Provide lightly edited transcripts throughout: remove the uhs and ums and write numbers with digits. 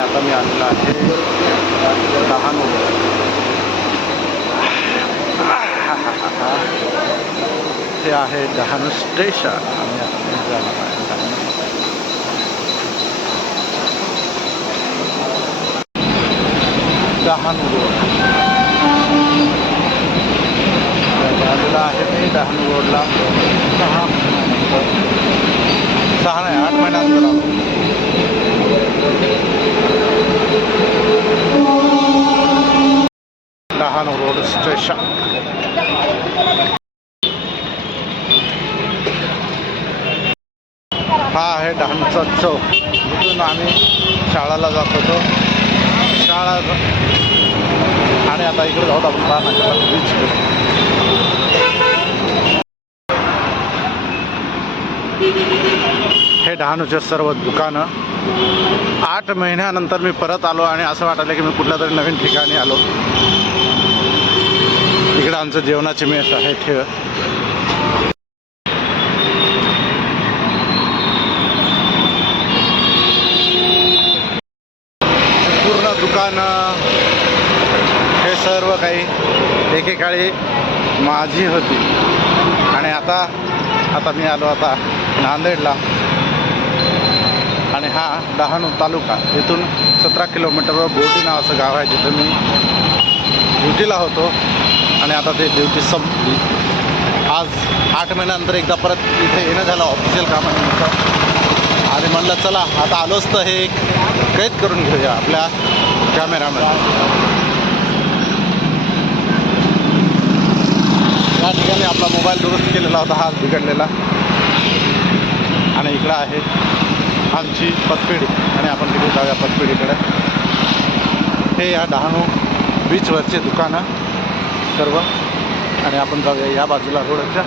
आता मी आलेला आहे डहाणू. हे आहे डहाणू स्टेशन आणि आता मी जाणार आहे डहाणू रोड. आलेला आहे मी डहाणू रोडला 6 नाही 8 महिन्यानंतर आलो. Dahanu road station. हा आहे डहाणूचा चौक. इथून आम्ही शाळेला जात होतो. शाळा आणि आता इकडे जाऊ आपण पाहण्याच्या बीचकडे. हे डहाणूचे सर्व दुकानं. 8 महिन्यानंतर मी परत आलो आणि असं वाटलं की मी कुठल्या तरी नवीन ठिकाणी आलो. इकडे आमचं जेवणाची मेस आहे ठेव. पूर्ण दुकानं हे सर्व काही एकेकाळी माझी होती आणि आता मी आलो आता नांदेडला. आणि हा डहाणू तालुका. इथून 17 किलोमीटरवर बोर्डी नावाचं गाव आहे जिथं मी ड्युटीला होतो. आणि आता ते ड्युटी संपली. आज 8 महिन्यानंतर एकदा परत इथे येणं झालं ऑफिशियल कामानिमित्त. आणि म्हणलं चला आता आलोच तर हे एक कैद करून घेऊया आपल्या कॅमेरामध्ये. या ठिकाणी आपला मोबाईल दुरुस्त केलेला होता हा बिघडलेला. आणि इकडं आहे आमची पतपेढी आणि आपण तिकडे जाऊया पतपेढीकडे. हे या डहाणू बीचवरचे दुकानं सर्व. आणि आपण जाऊया या बाजूला रोडच्या.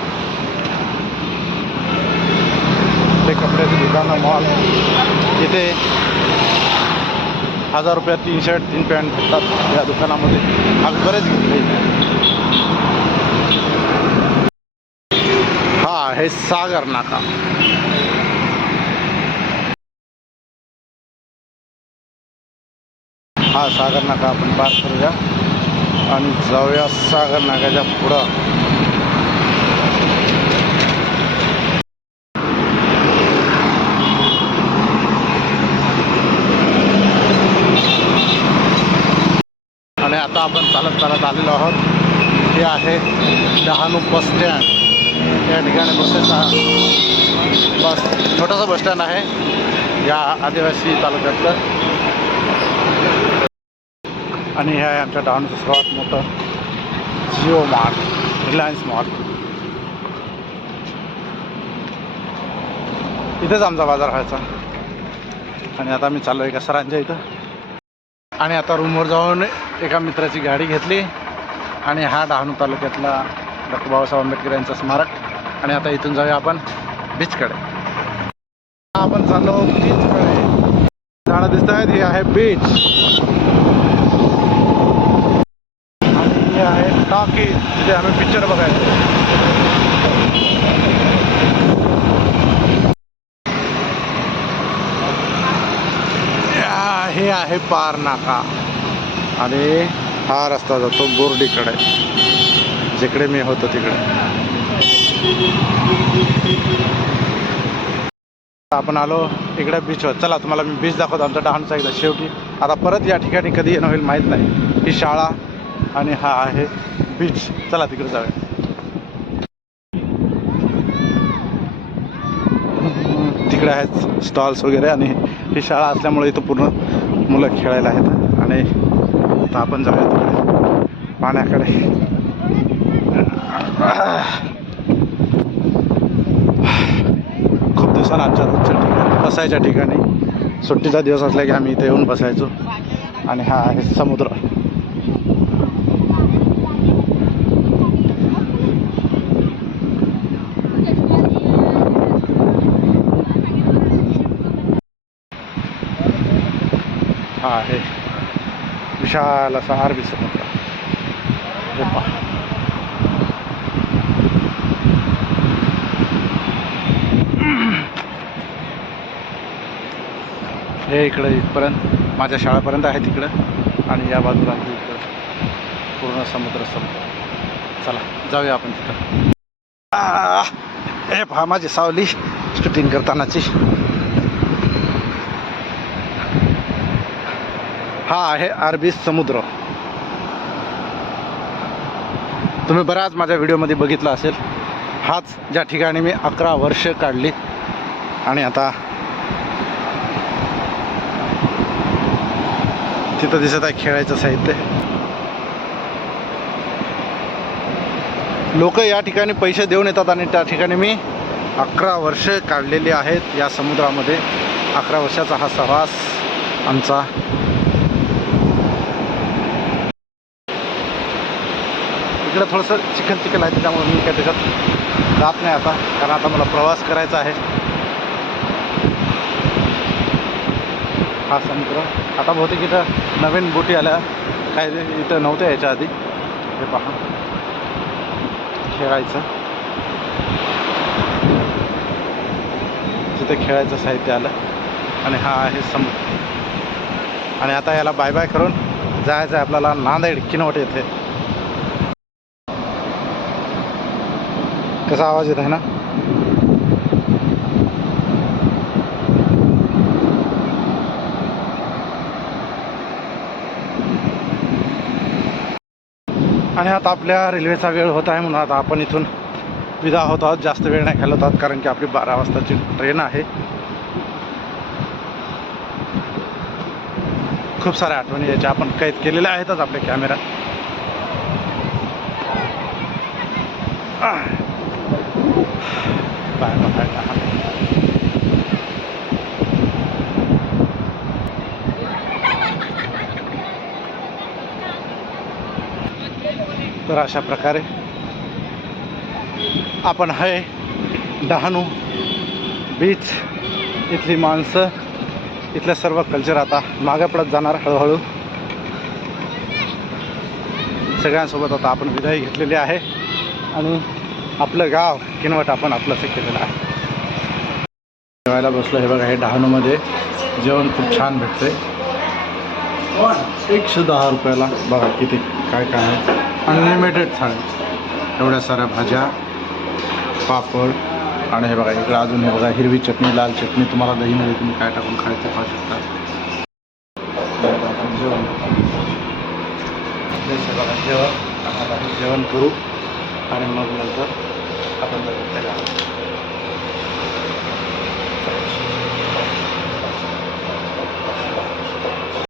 ते कपड्याचे दुकानं मॉल. इथे 1000 रुपयात 3 शर्ट 3 पॅन्ट भेटतात या दुकानामध्ये. आम्ही बरेच घेतले. हा आहे सागर नाका. हा सागर नाका आपण पार करूया आणि जाऊया सागर नाक्याच्या पुढं. आणि आता आपण चालत आलेलो आहोत. हे आहे डहाणू बस स्टँड. या ठिकाणी छोटासा बस स्टँड आहे या आदिवासी तालुक्यातलं. आणि हे आहे आमच्या डहाणूचं सर्वात मोठं जिओ मार्ट, रिलायन्स मार्ट. इथेच आमचा बाजार व्हायचा. आणि आता मी चाललो एका सरांच्या इथं. आणि आता रूमवर जाऊन एका मित्राची गाडी घेतली. आणि हा डहाणू तालुक्यातला डॉक्टर बाबासाहेब आंबेडकर यांचा स्मारक. आणि आता इथून जाऊया आपण बीचकडे. आपण चाललो बीचकडे. झाडं दिसत आहेत. हे आहे बीच. आणि हे आहे टाकी जिथे आम्ही पिक्चर बघायचो. हे आहे पार नाका. आणि हा रस्ता जातो बोर्डीकडे जिकडे मी होतो तिकडे. आपण आलो इकडे बीचवर. चला तुम्हाला मी बीच दाखवतो आमचा डहाणूचा एकदा शेवटी. आता परत या ठिकाणी कधी येणं होईल माहीत नाही. ही शाळा आणि हा आहे बीच. चला तिकडे जाऊया. तिकडे आहेत स्टॉल्स वगैरे. आणि ही शाळा असल्यामुळे इथं पूर्ण मुलं खेळायला आहेत. आणि आता आपण जाऊया तिकडे पाण्याकडे. खूप दिवसांनी आमच्या रोजच्या ठिकाणी बसायच्या ठिकाणी सुट्टीचा दिवस असला की आम्ही इथे येऊन बसायचो. आणि हा आहे समुद्र. हा आहे विशाल असा अरबी समुद्र. हे पहा. हे इकडं इथपर्यंत माझ्या शाळेपर्यंत आहे तिकडं आणि या बाजूला आहे इकडं पूर्ण समुद्र चला जाऊया आपण तिथं. हे पहा माझी सावली शूटिंग करतानाची. हा आहे अरबी समुद्र. तुम्ही बऱ्याच माझ्या व्हिडिओमध्ये बघितलं असेल. हाच ज्या ठिकाणी मी 11 वर्ष काढली आणि आता तिथं दिसत आहे खेळायचं साहित्य. लोक या ठिकाणी पैसे देऊन येतात आणि त्या ठिकाणी मी 11 वर्ष काढलेली आहेत या समुद्रामध्ये. 11 वर्षाचा हा सहवास आमचा. इकडं थोडंसं चिखल आहे त्याच्यामुळे मी काय त्याच्यात जात नाही आता, कारण आता मला प्रवास करायचा आहे. हा समुद्र आता बहुतेक इथं नवीन बोटी आल्या, काही इथं नव्हत्या याच्या आधी. हे पहा खेळायचं, तिथे खेळायचं साहित्य आलं आणि हा आहे समुद्र. आणि आता याला बाय बाय करून जायचं आहे आपल्याला नांदेड किनवट येथे. कसा आवाज येत आहे ना. आणि आता आपल्या रेल्वेचा वेळ होत आहे म्हणून आता आपण इथून विदा होत आहोत. जास्त वेळ नाही घालवत आहोत कारण की आपली 12 वाजताची ट्रेन आहे. खूप साऱ्या आठवणी याच्या आपण कैद केलेल्या आहेतच आपल्या कॅमेऱ्यात. Bye bye. तर अशा प्रकारे आपण आहे डहाणू बीच. इथली माणसं, इथलं सर्व कल्चर आता मागे पडत जाणार हळूहळू. सगळ्यांसोबत आता आपण विदाई घेतलेली आहे आणि आपलं गाव किनवट आपण आपलंसं केलेलं आहे. जेवायला बसलो. हे बघा हे डहाणूमध्ये जेवण खूप छान भेटते. 110 रुपयाला बघा किती काय काय आहे. अनलिमिटेड थाळी, एवढ्या साऱ्या भाज्या, पापड आणि हे बघा इकडे अजून हे बघा हिरवी चटणी, लाल चटणी. तुम्हाला दहीमध्ये तुम्ही काय टाकून खायचं खाऊ शकता. जेवण बघा जेवण करू आणि मग नंतर आपण जाऊ.